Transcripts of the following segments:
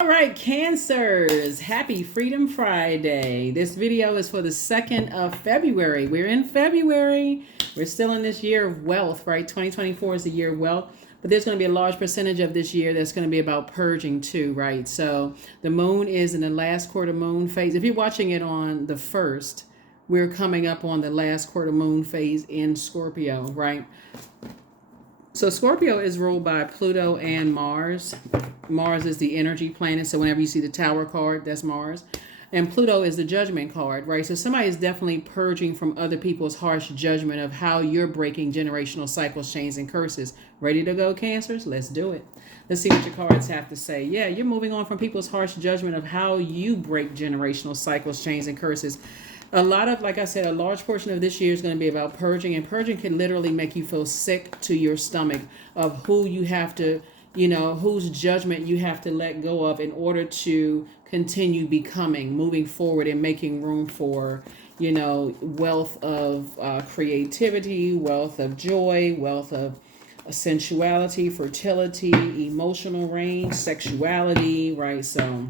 All right, Cancers, happy Freedom Friday. This video is for the 2nd of February. We're in February. We're still in this year of wealth, right? 2024 is the year of wealth, but there's going to be a large percentage of this year that's going to be about purging too, right? So the moon is in the last quarter moon phase. If you're watching it on the 1st, we're coming up on the last quarter moon phase in Scorpio, right? So Scorpio is ruled by Pluto and Mars. Mars is the energy planet. So whenever you see the Tower card, that's Mars. And Pluto is the judgment card, right? So somebody is definitely purging from other people's harsh judgment of how you're breaking generational cycles, chains, and curses. Ready to go, Cancers? Let's do it. Let's see what your cards have to say. Yeah, you're moving on from people's harsh judgment of how you break generational cycles, chains, and curses. A lot of, like I said, a large portion of this year is going to be about purging, and purging can literally make you feel sick to your stomach of who you have to, whose judgment you have to let go of in order to continue becoming, moving forward, and making room for, wealth of creativity, wealth of joy, wealth of sensuality, fertility, emotional range, sexuality, right? So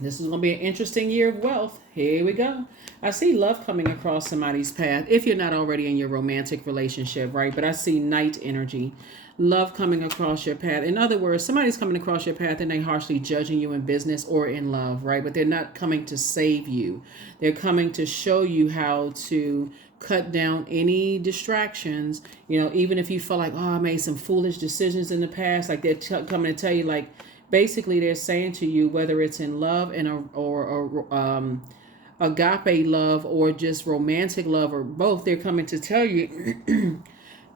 this is going to be an interesting year of wealth. Here we go. I see love coming across somebody's path if you're not already in your romantic relationship, right? But I see night energy, love coming across your path. In other words, somebody's coming across your path and they're harshly judging you in business or in love, right? But they're not coming to save you. They're coming to show you how to cut down any distractions. Even if you feel like, oh, I made some foolish decisions in the past, like they're coming to tell you, like, basically they're saying to you, whether it's in love or agape love or just romantic love or both, they're coming to tell you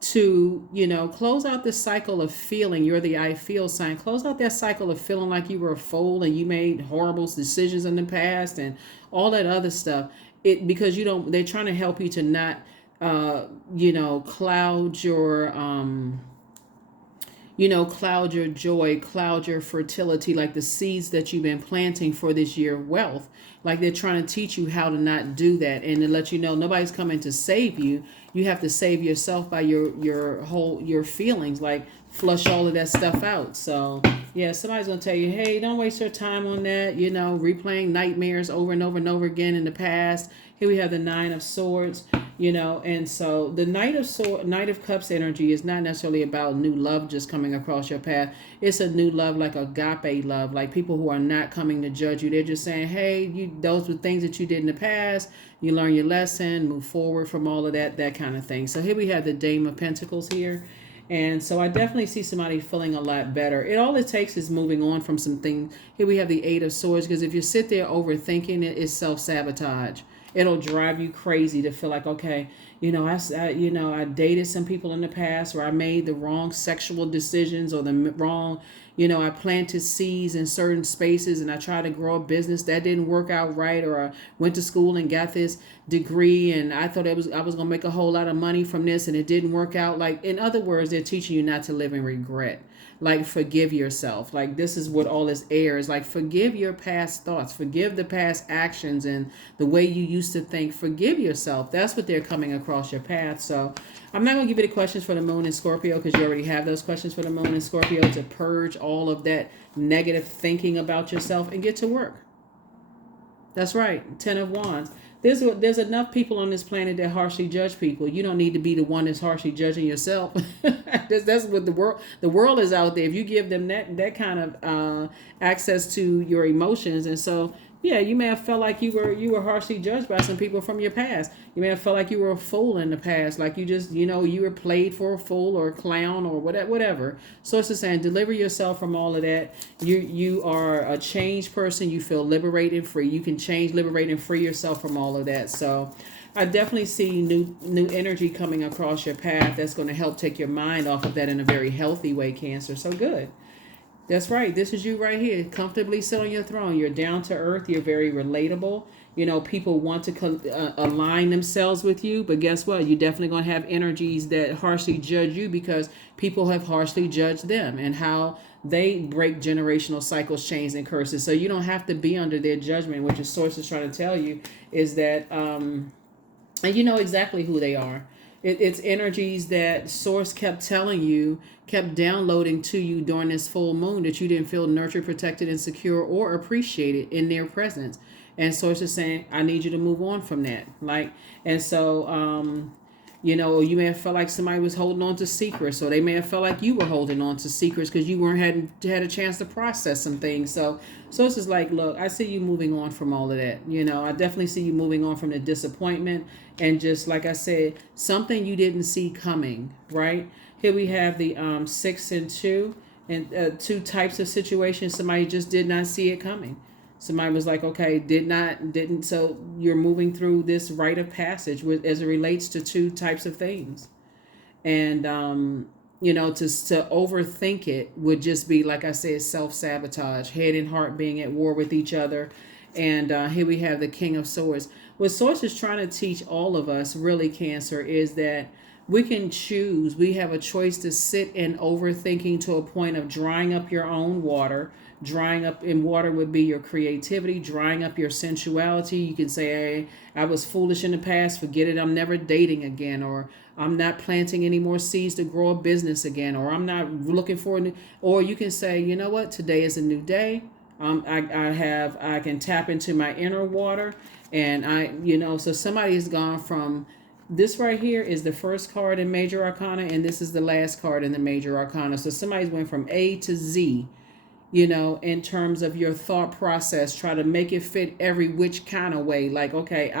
to close out this cycle of feeling. You're the I feel sign. Close out that cycle of feeling like you were a fool and you made horrible decisions in the past and all that other stuff. Because they're trying to help you to not cloud your cloud your joy, cloud your fertility, like the seeds that you've been planting for this year of wealth. Like they're trying to teach you how to not do that and to let you know nobody's coming to save you. You have to save yourself by your feelings, like flush all of that stuff out. So yeah, somebody's gonna tell you, hey, don't waste your time on that, replaying nightmares over and over and over again in the past. Here we have the 9 of Swords, and so the Knight of Cups energy is not necessarily about new love just coming across your path. It's a new love, like agape love, like people who are not coming to judge you. They're just saying, hey, those were things that you did in the past. You learn your lesson, move forward from all of that kind of thing. So here we have the Dame of Pentacles here. And so I definitely see somebody feeling a lot better. All it takes is moving on from some things. Here we have the 8 of Swords, because if you sit there overthinking it, it's self-sabotage. It'll drive you crazy to feel like, okay, I dated some people in the past, or I made the wrong sexual decisions, or the wrong, I planted seeds in certain spaces and I tried to grow a business that didn't work out right, or I went to school and got this degree and I thought I was going to make a whole lot of money from this and it didn't work out. Like, in other words, they're teaching you not to live in regret. Like, forgive yourself. Like, this is what all this air is. Like, forgive your past thoughts. Forgive the past actions and the way you used to think. Forgive yourself. That's what they're coming across your path. So I'm not going to give you the questions for the moon in Scorpio, because you already have those questions for the moon in Scorpio, to purge all of that negative thinking about yourself and get to work. That's right. 10 of Wands. There's enough people on this planet that harshly judge people. You don't need to be the one that's harshly judging yourself. That's what the world is out there. If you give them that kind of access to your emotions, and so yeah, you may have felt like you were harshly judged by some people from your past. You may have felt like you were a fool in the past, like you just you were played for a fool or a clown or whatever. So it's just saying, deliver yourself from all of that. You are a changed person. You feel liberated, free. You can change, liberate, and free yourself from all of that. So I definitely see new energy coming across your path that's going to help take your mind off of that in a very healthy way, Cancer. So good. That's right. This is you right here. Comfortably sit on your throne. You're down to earth. You're very relatable. People want to align themselves with you. But guess what? You're definitely going to have energies that harshly judge you, because people have harshly judged them and how they break generational cycles, chains, and curses. So you don't have to be under their judgment. What your source is trying to tell you is that, and you know exactly who they are. It's energies that source kept telling you, kept downloading to you during this full moon, that you didn't feel nurtured, protected, and secure or appreciated in their presence. And source is saying, I need you to move on from that. Like, and so, you may have felt like somebody was holding on to secrets, or they may have felt like you were holding on to secrets because you weren't had a chance to process some things. So it's just like, look, I see you moving on from all of that. I definitely see you moving on from the disappointment, and just like I said, something you didn't see coming. Right here we have the 6 and 2, and two types of situations. Somebody just did not see it coming. Somebody was like, okay, didn't. So you're moving through this rite of passage as it relates to two types of things. And, to overthink it would just be, like I said, self-sabotage, head and heart being at war with each other. And here we have the King of Swords. What Source is trying to teach all of us, really, Cancer, is that we can choose. We have a choice to sit in overthinking to a point of drying up your own water. Drying up in water would be your creativity, drying up your sensuality. You can say, hey, I was foolish in the past, forget it, I'm never dating again, or I'm not planting any more seeds to grow a business again, or I'm not looking for a new, or you can say, you know what, today is a new day. I can tap into my inner water, and so somebody has gone from, this right here is the first card in Major Arcana, and this is the last card in the Major Arcana. So somebody's went from A to Z, in terms of your thought process, try to make it fit every which kind of way. Like, okay,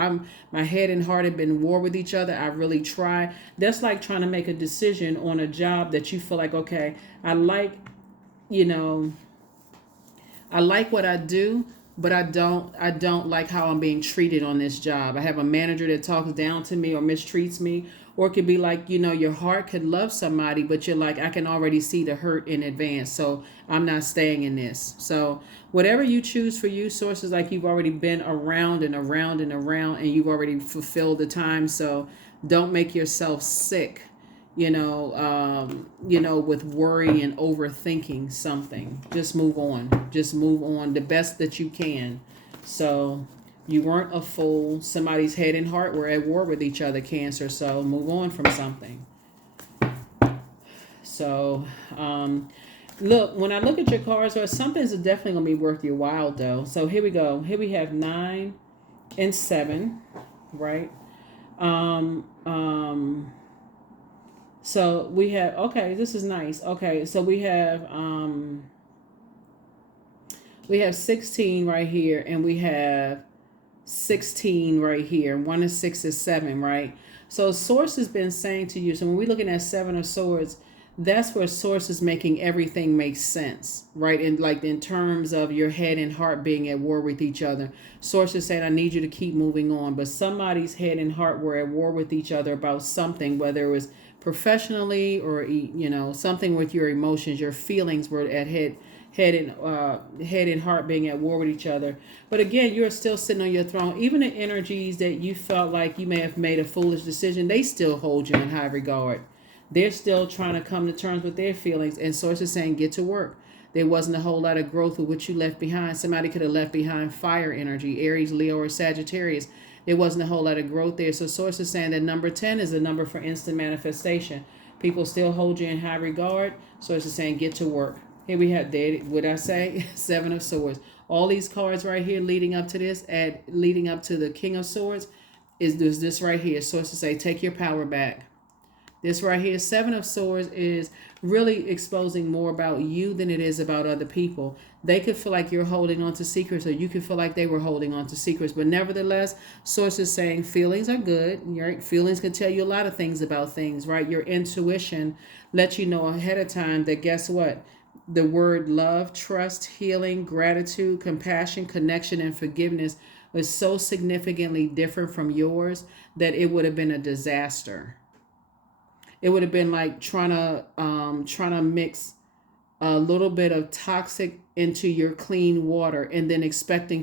my head and heart have been in war with each other. I really try. That's like trying to make a decision on a job that you feel like, okay, I like what I do, but I don't like how I'm being treated on this job. I have a manager that talks down to me or mistreats me. Or it could be like, your heart could love somebody, but you're like, I can already see the hurt in advance, so I'm not staying in this. So whatever you choose for you, Sources, like you've already been around and around and around, and you've already fulfilled the time. So don't make yourself sick, with worry and overthinking something. Just move on. Just move on the best that you can. So you weren't a fool. Somebody's head and heart were at war with each other, Cancer. So move on from something. So, look, when I look at your cards, something's definitely going to be worth your while, though. So here we go. Here we have 9 and 7, right? So we have, okay, this is nice. Okay, so we have 16 right here, and we have 16 right here. 1 and 6 is 7, right? So Source has been saying to you, so when we're looking at 7 of Swords, that's where Source is making everything make sense, right? And like in terms of your head and heart being at war with each other. Source is saying, I need you to keep moving on. But somebody's head and heart were at war with each other about something, whether it was professionally or, something with your emotions, your feelings were at head and heart being at war with each other. But again, you're still sitting on your throne. Even the energies that you felt like you may have made a foolish decision, they still hold you in high regard. They're still trying to come to terms with their feelings. And Source is saying, get to work. There wasn't a whole lot of growth with what you left behind. Somebody could have left behind fire energy, Aries, Leo, or Sagittarius. There wasn't a whole lot of growth there. So Source is saying that number 10 is a number for instant manifestation. People still hold you in high regard. Source is saying, get to work. Here we have, what I say, 7 of Swords. All these cards right here leading up to this, leading up to the King of Swords, is this right here. Source to say, take your power back. This right here, 7 of Swords, is really exposing more about you than it is about other people. They could feel like you're holding on to secrets, or you could feel like they were holding on to secrets. But nevertheless, Source is saying feelings are good. Right? Feelings can tell you a lot of things about things, right? Your intuition lets you know ahead of time that, guess what? The word love, trust, healing, gratitude, compassion, connection, and forgiveness was so significantly different from yours that it would have been a disaster. It would have been like trying to mix a little bit of toxic into your clean water, and then expecting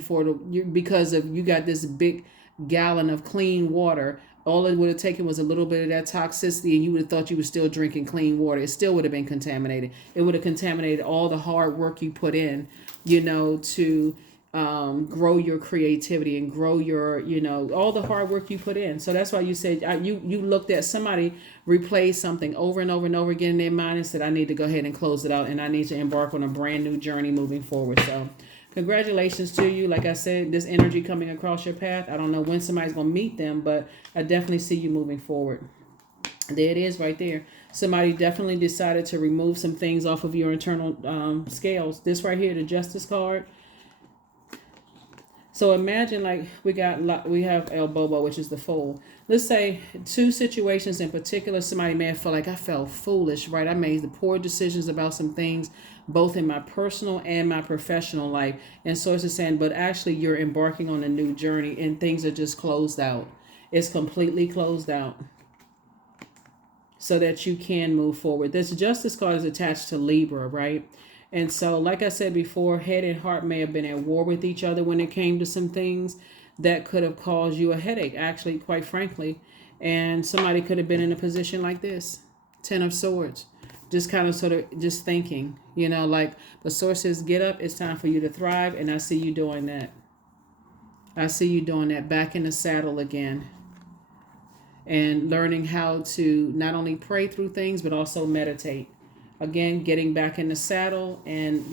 because of you got this big gallon of clean water. All it would have taken was a little bit of that toxicity, and you would have thought you were still drinking clean water. It still would have been contaminated. It would have contaminated all the hard work you put in, to grow your creativity and grow your, all the hard work you put in. So that's why you said you looked at somebody replay something over and over and over again in their mind and said, I need to go ahead and close it out, and I need to embark on a brand new journey moving forward. So congratulations to you. Like I said, this energy coming across your path, I don't know when somebody's going to meet them, but I definitely see you moving forward. There it is right there. Somebody definitely decided to remove some things off of your internal scales. This right here, the Justice card. So imagine like we have El Bobo, which is the Fool. Let's say two situations in particular, somebody may have felt like I felt foolish, right? I made the poor decisions about some things, both in my personal and my professional life. And so it's saying, but actually you're embarking on a new journey and things are just closed out. It's completely closed out so that you can move forward. This Justice card is attached to Libra, right? And so, like I said before, head and heart may have been at war with each other when it came to some things that could have caused you a headache, actually, quite frankly. And somebody could have been in a position like this, 10 of Swords, just kind of sort of just thinking, like the Source says, get up, it's time for you to thrive. And I see you doing that. I see you doing that, back in the saddle again. And learning how to not only pray through things, but also meditate. Again, getting back in the saddle, and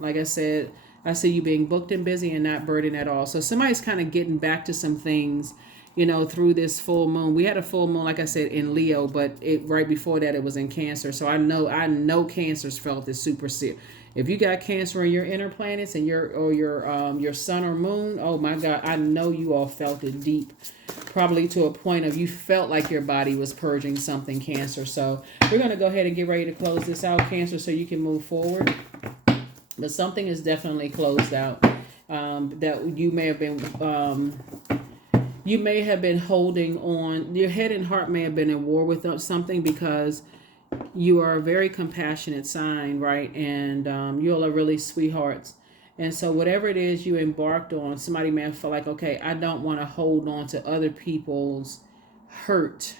like I said, I see you being booked and busy and not burdened at all. So somebody's kind of getting back to some things, through this full moon. We had a full moon, like I said, in Leo, but right before that it was in Cancer. So I know Cancers felt this super serious. If you got Cancer in your inner planets and your sun or moon, oh my God, I know you all felt it deep. Probably to a point of you felt like your body was purging something, Cancer. So we're going to go ahead and get ready to close this out, Cancer, so you can move forward. But something is definitely closed out that you may have been holding on. Your head and heart may have been at war with something, because you are a very compassionate sign, right? And you all are really sweethearts. And so whatever it is you embarked on, somebody may have felt like, okay, I don't want to hold on to other people's hurt,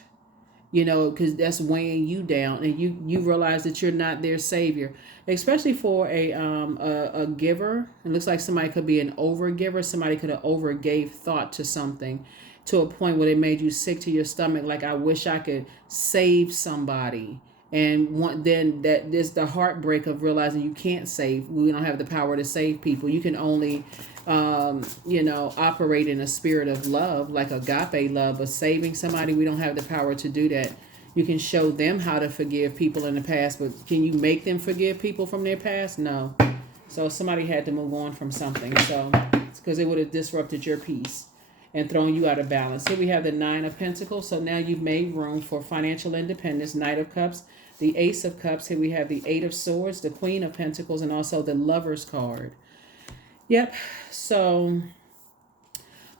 because that's weighing you down, and you realize that you're not their savior, especially for a giver. It looks like somebody could be an overgiver. Somebody could have overgave thought to something to a point where it made you sick to your stomach. Like, I wish I could save somebody. And then that is the heartbreak of realizing you can't save. We don't have the power to save people. You can only, operate in a spirit of love, like agape love. But saving somebody, we don't have the power to do that. You can show them how to forgive people in the past, but can you make them forgive people from their past? No. So somebody had to move on from something. So it's because it would have disrupted your peace and thrown you out of balance. Here we have the Nine of Pentacles. So now you've made room for financial independence. Knight of Cups, the Ace of Cups. Here we have the Eight of Swords, the Queen of Pentacles, and also the Lover's card. Yep. So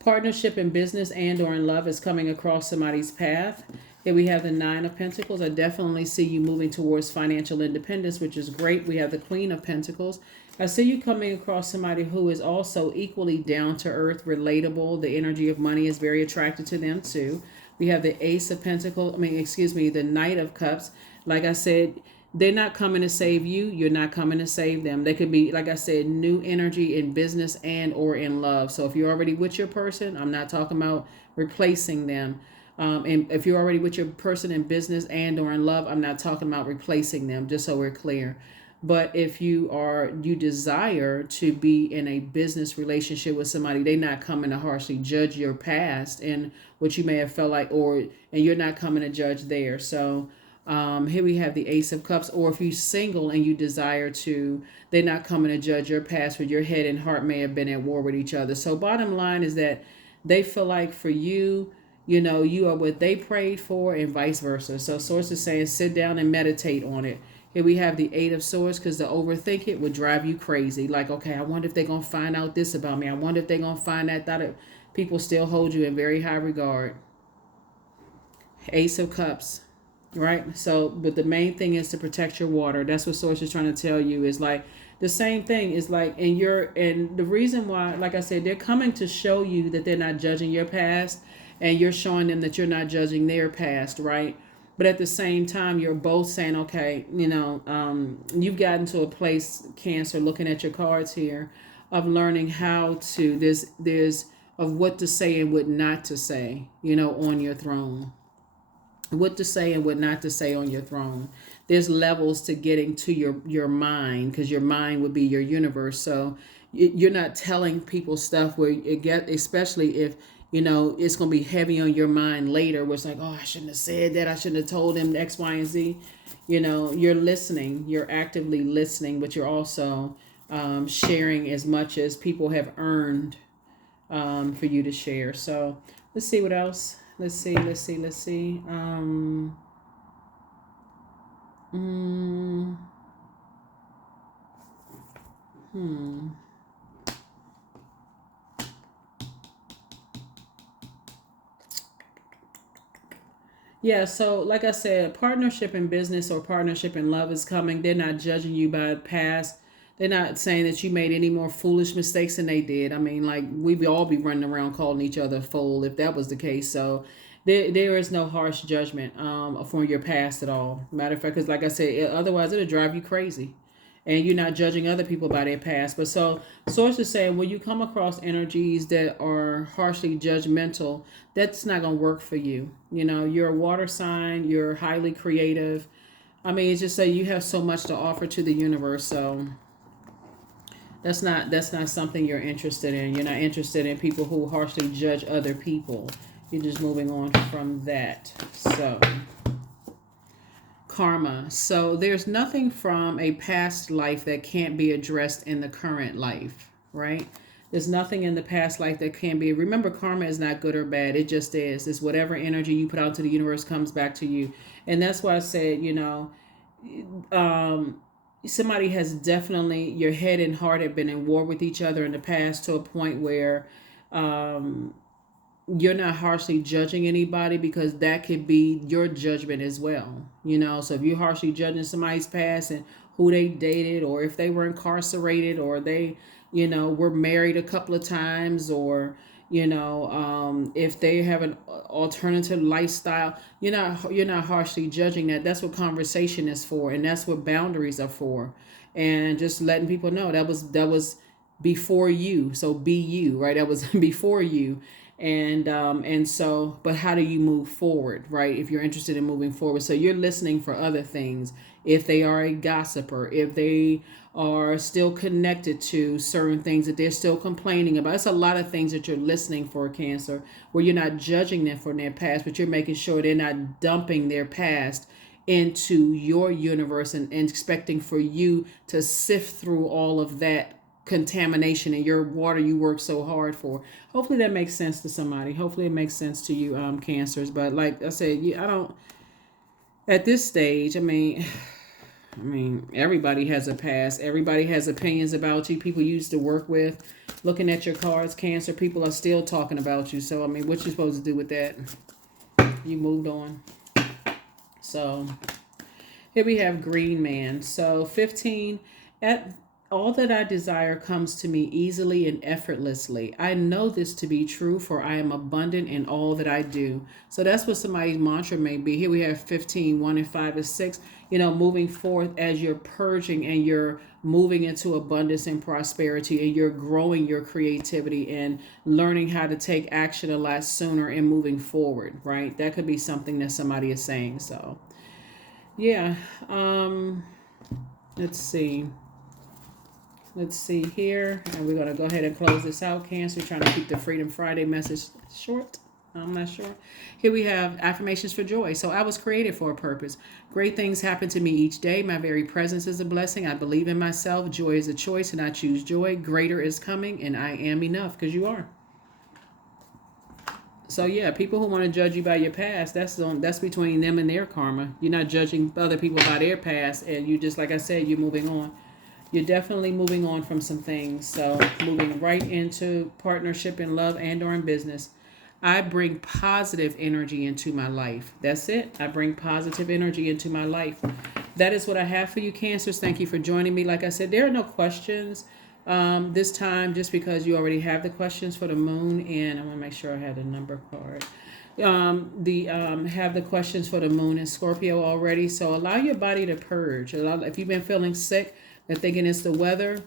partnership in business and or in love is coming across somebody's path. Here we have the Nine of Pentacles. I definitely see you moving towards financial independence, which is great. We have the Queen of Pentacles. I see you coming across somebody who is also equally down to earth, relatable. The energy of money is very attracted to them too. We have the Ace of Pentacles. The Knight of Cups. Like I said, they're not coming to save you. You're not coming to save them. They could be, like I said, new energy in business and or in love. So if you're already with your person, I'm not talking about replacing them. And if you're already with your person in business and or in love, I'm not talking about replacing them, just so we're clear. But if you desire to be in a business relationship with somebody, they're not coming to harshly judge your past and what you may have felt like, and you're not coming to judge there. So here we have the Ace of Cups. Or if you're single and you desire to, they're not coming to judge your past, but your head and heart may have been at war with each other. So bottom line is that they feel like for you, you are what they prayed for, and vice versa. So Source is saying sit down and meditate on it. Here we have the Eight of Swords, because to overthink it would drive you crazy. Like, okay, I wonder if they're going to find out this about me. I wonder if they're going to find that people still hold you in very high regard. Ace of Cups, right? So, but the main thing is to protect your water. That's what Source is trying to tell you, is like the same thing is like, and the reason why, like I said, they're coming to show you that they're not judging your past, and you're showing them that you're not judging their past, right? But at the same time, you're both saying, okay, you've gotten to a place, Cancer, looking at your cards here, of learning how to, there's of what to say and what not to say, on your throne. What to say and what not to say on your throne. There's levels to getting to your mind, because your mind would be your universe. So you're not telling people stuff where it get, especially if it's going to be heavy on your mind later, where it's like, oh, I shouldn't have said that, I shouldn't have told him X, Y, and Z. You're listening, you're actively listening, but you're also sharing as much as people have earned for you to share. So let's see what else. Let's see. Mm, hmm. Yeah, so like I said, partnership in business or partnership in love is coming. They're not judging you by the past. They're not saying that you made any more foolish mistakes than they did. I mean, like, we'd all be running around calling each other a fool if that was the case. So there is no harsh judgment for your past at all. Matter of fact, because like I said, otherwise it'll drive you crazy. And you're not judging other people by their past. But so sources say when you come across energies that are harshly judgmental, that's not going to work for you. You're a water sign, you're highly creative. I mean, it's just say you have so much to offer to the universe. So that's not something you're interested in. You're not interested in people who harshly judge other people. You're just moving on from that. So karma. So there's nothing from a past life that can't be addressed in the current life, right? There's nothing in the past life that can be. Remember, karma is not good or bad. It just is. It's whatever energy you put out to the universe comes back to you. And that's why I said, somebody has definitely, your head and heart have been in war with each other in the past, to a point where you're not harshly judging anybody, because that could be your judgment as well. So if you're harshly judging somebody's past and who they dated, or if they were incarcerated, or they were married a couple of times, or if they have an alternative lifestyle, you're not harshly judging that. That's what conversation is for, and that's what boundaries are for. And just letting people know that was before you, so be you, right? That was before you. And so, but how do you move forward, right? If you're interested in moving forward, so you're listening for other things. If they are a gossiper, if they are still connected to certain things that they're still complaining about, it's a lot of things that you're listening for, Cancer, where you're not judging them for their past, but you're making sure they're not dumping their past into your universe, and expecting for you to sift through all of that contamination in your water you work so hard for. Hopefully that makes sense to somebody. Hopefully it makes sense to you, Cancers. But like I said, I don't, at this stage, I mean, everybody has a past. Everybody has opinions about you. People you used to work with, looking at your cards, Cancer, people are still talking about you. So I mean, what you supposed to do with that? You moved on. So here we have Green Man. So 15, at all that I desire comes to me easily and effortlessly. I know this to be true, for I am abundant in all that I do. So that's what somebody's mantra may be. Here we have 15, 1 and 5 and 6. Moving forth as you're purging and you're moving into abundance and prosperity, and you're growing your creativity and learning how to take action a lot sooner and moving forward, right? That could be something that somebody is saying. So, yeah. Let's see. Let's see here. And we're going to go ahead and close this out, Cancer. Trying to keep the Freedom Friday message short. I'm not sure. Here we have affirmations for joy. So I was created for a purpose. Great things happen to me each day. My very presence is a blessing. I believe in myself. Joy is a choice, and I choose joy. Greater is coming, and I am enough, because you are. So yeah, people who want to judge you by your past, that's between them and their karma. You're not judging other people by their past, and you just, like I said, you're moving on. You're definitely moving on from some things. So moving right into partnership in love and or in business. I bring positive energy into my life. That's it. I bring positive energy into my life. That is what I have for you, Cancers. Thank you for joining me. Like I said, there are no questions this time, just because you already have the questions for the moon. And I want to make sure I have the number card. Have the questions for the moon and Scorpio already. So allow your body to purge. If you've been feeling sick and thinking it's the weather,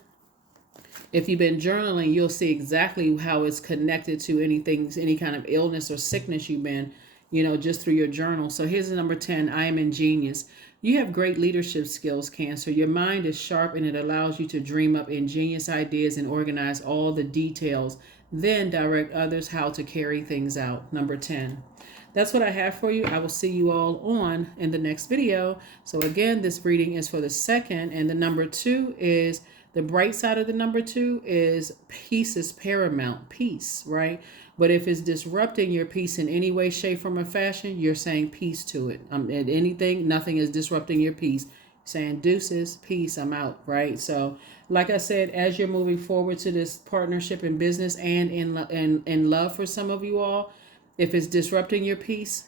If you've been journaling, you'll see exactly how it's connected to anything, any kind of illness or sickness you've been, just through your journal. So here's the number 10. I am ingenious. You have great leadership skills, Cancer. Your mind is sharp and it allows you to dream up ingenious ideas and organize all the details, then direct others how to carry things out. Number 10. That's what I have for you. I will see you all on in the next video. So again, this reading is for the second, and the number 2 is the bright side of the number 2 is peace is paramount. Peace, right? But if it's disrupting your peace in any way, shape, form, or fashion, you're saying peace to it. Nothing is disrupting your peace. Saying deuces, peace, I'm out, right? So, like I said, as you're moving forward to this partnership in business and in love for some of you all, if it's disrupting your peace,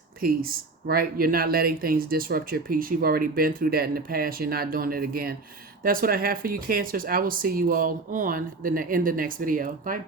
right? You're not letting things disrupt your peace. You've already been through that in the past. You're not doing it again. That's what I have for you, Cancers. I will see you all in the next video. Bye.